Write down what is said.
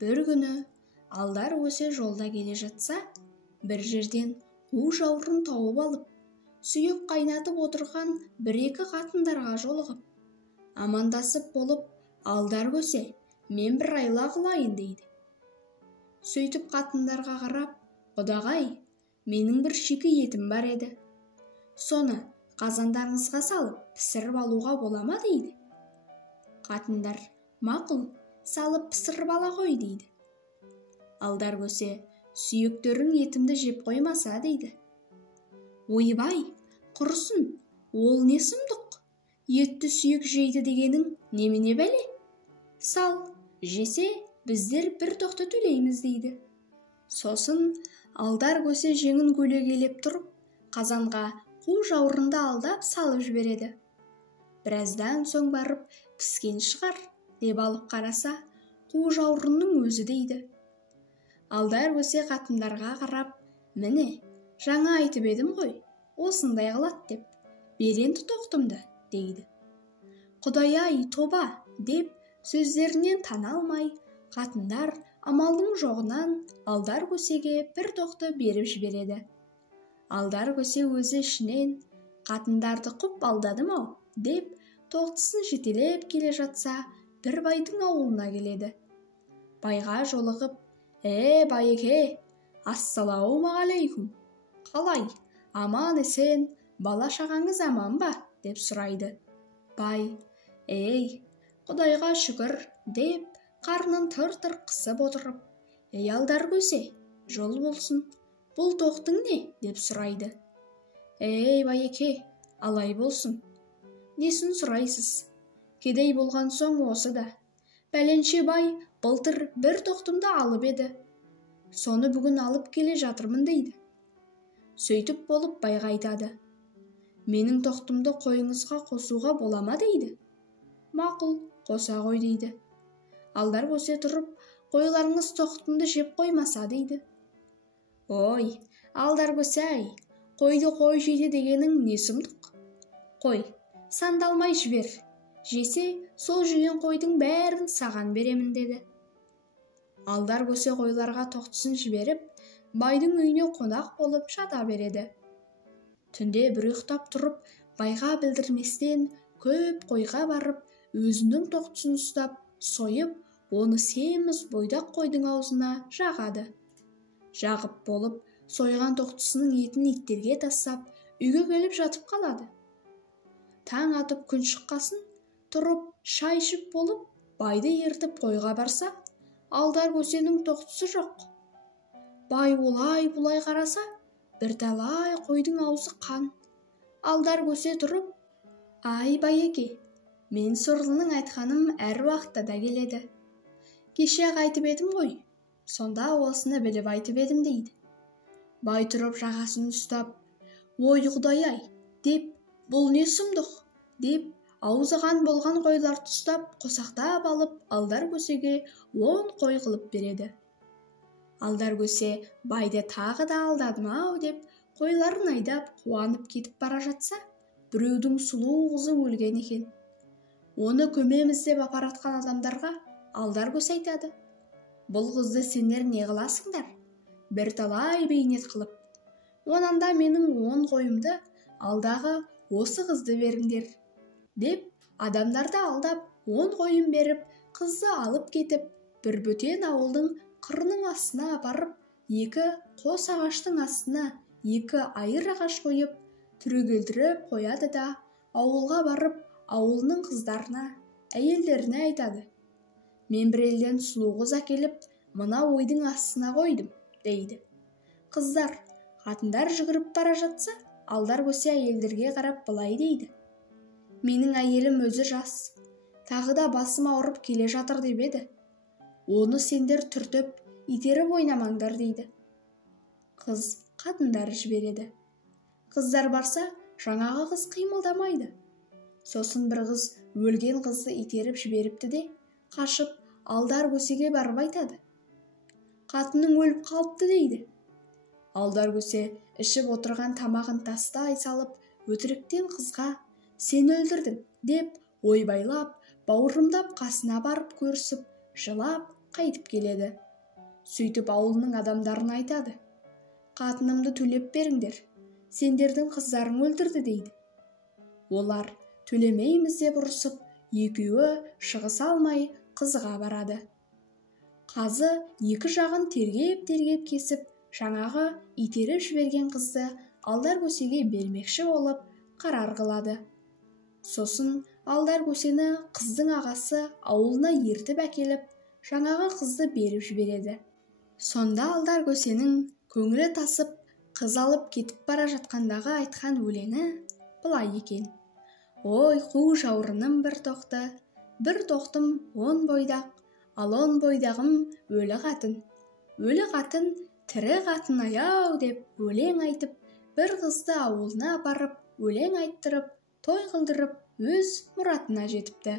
Бір күні алдар көсе жолда келе жатса, бір жерден қу жауырын тауып алып, сүйек қайнатып отырған бір-екі қатындарға жолығып, амандасып болып, алдар көсе, мен бір айла қылайын дейді. Сөйтіп қатындарға қарап, құдағай, менің бір шикі етім бар еді. Соны қазандарыңызға салып, пісіріп алуға бола ма дейді. Қатындар, мақұл, салып пісіріп ала ғой дейді. Алдар көсе, сүйектерің етімді жеп қоймаса дейді. Ойбай, құрысын, ол не сұмдық? Етті сүйек жейді дегенің немене бәле? Сал, жесе, біздер бір тоқты төлейміз дейді. Сосын алдар көсе жеңін көлегелеп тұрып, қазанға қу жауырынды алдап салып жібереді. Біраздан соң барып, піскен шығар, деп алып қараса, қу жауырынның өзі дейді. Алдар көсе қатындарға қарап, міне, жаңа айтып едім ғой, осындай қылат деп, беренді тоқтымды, дейді. Құдай-ай, тоба, деп сөздерінен тана алмай, қатындар амалдың жоғынан алдар көсеге бір тоқты беріп жібереді. Алдар көсе өзі ішінен, қатындарды құп алдадым-ау, деп тоқтысын жетелеп келе жатса, бір байдың ауылына келеді. Байға жолығып, байеке, ассалаумағалейкум, қалай, аман есен, бала шағаңыз аман ба, деп сұрайды. Бай, құдайға шүкір, деп қарнын тыр-тыр қысып отырып, алдар көсе, жол болсын, бұл тоқтың не, деп сұрайды. Байеке, алай болсын, несін сұрайсыз? Кедей болған соң осы да. Пәленше бай былтыр бір тоқтымды алып еді. Соны бүгін алып келе жатырмын дейді. Сөйтіп болып байға айтады. Менің тоқтымды қойыңызға қосуға бола ма дейді. Мақұл, қоса қой дейді. Алдар көсе тұрып, қойларыңыз тоқтымды жеп қоймаса дейді. Ой, алдар көсе-ай, қойды қой жейді дегенің не сұмдық? Қой, сандалмай жібер. Жесе, сол жеген қойдың бәрін саған беремін деді. Алдар көсе қойларға тоқтысын жіберіп, байдың үйіне қонақ болып жата береді. Түнде бір ұйықтап тұрып, байға білдірместен көп қойға барып, өзінің тоқтысын ұстап, сойып, оны семіз бойдақ қойдың аузына жағады. Жағып болып, сойған тоқтысының етін иттерге тастап, үйге келіп жатып қалады. Таң атып күн шыққасын, тұрып, шай ішіп болып, байды ертіп қойға барса, алдар көсенің тоқтысы жоқ. Бай олай-бұлай қараса, бірталай қойдың аузы қан. Алдар көсе тұрып, ай байеке, мен сорлының айтқаным әр уақытта да келеді. Кеше айтып едім ғой, сонда осыны біліп айтып едім дейді. Бай тұрып жағасын ұстап, ой құдай-ай, деп, бұл не сұмдық, деп, аузы қан болған қойларды ұстап, қосақтап алып, алдар көсеге 10 қой қылып береді. Алдар көсе байды тағы да алдадым-ау деп, қойларын айдап, қуанып кетіп бара жатса, біреудің сұлу қызы өлген екен. Оны көмеміз деп апаратқан адамдарға алдар көсе айтады. Бұл қызды сендер не қыласыңдар? Бірталай бейнет қылып. Онанда менің 10 қойымды алдағы осы қызды беріңдер. Деп, адамдарды алдап 10 қойын беріп, қызды алып кетіп, бір бөтен ауылдың қырының астына апарып, 2 қос ағаштың астына 2 айыр ағаш қойып, түрегелдіріп қояды да, ауылға барып, ауылының қыздарына, әйелдеріне айтады. Мен бір елден сұлу қыз әкеліп, мына ойдың астына қойдым, дейді. Қыздар, қатындар жүгіріп бара жатса, алдар көсе әйелдерге қарап былай дейді. Менің әйелім өзі жас, тағы да басым ауырып келе жатыр деп еді. Оны сендер түртіп, итеріп ойнамаңдар дейді. Қыз қатындар жібереді. Қыздар барса, жаңағы қыз қимылдамайды. Сосын бір қыз өлген қызды итеріп жіберіпті де, қашып алдар көсеге барып айтады. Қатының өліп қалыпты дейді. Алдар көсе ішіп отырған тамағын тастай салып, өтіріктен қызға сен өлдірдің деп ойбайлап, бауырымдап қасына барып көрісіп, жылап, қайтып келеді. Сөйтіп ауылының адамдарына айтады: қатынымды төлеп беріңдер, сендердің қыздарың өлтірді дейді. Олар төлемейміз деп ұрысып, екеуі шығыса алмай қызға барады. Қазы екі жағын тергеп кесіп, жаңағы итеріп жіберген қызды алдар көсеге бермекші болып қарар қылады. Сосын алдар көсені қыздың ағасы ауылына ертіп әкеліп, жаңағы қызды беріп жібереді. Сонда алдар көсенің көңілі тасып, қыз алып кетіп бара жатқандағы айтқан өлеңі былай екен: ой қу жаурыным бір тоқты, бір тоқтым 10 бойдақ, ал 10 бойдағым өлі қатын. Өлі қатын, тірі қатын аяу деп өлең айтып, бір қызды ауылына апарып, өлең айттырып, той қылдырып, өз мұратына жетіпті.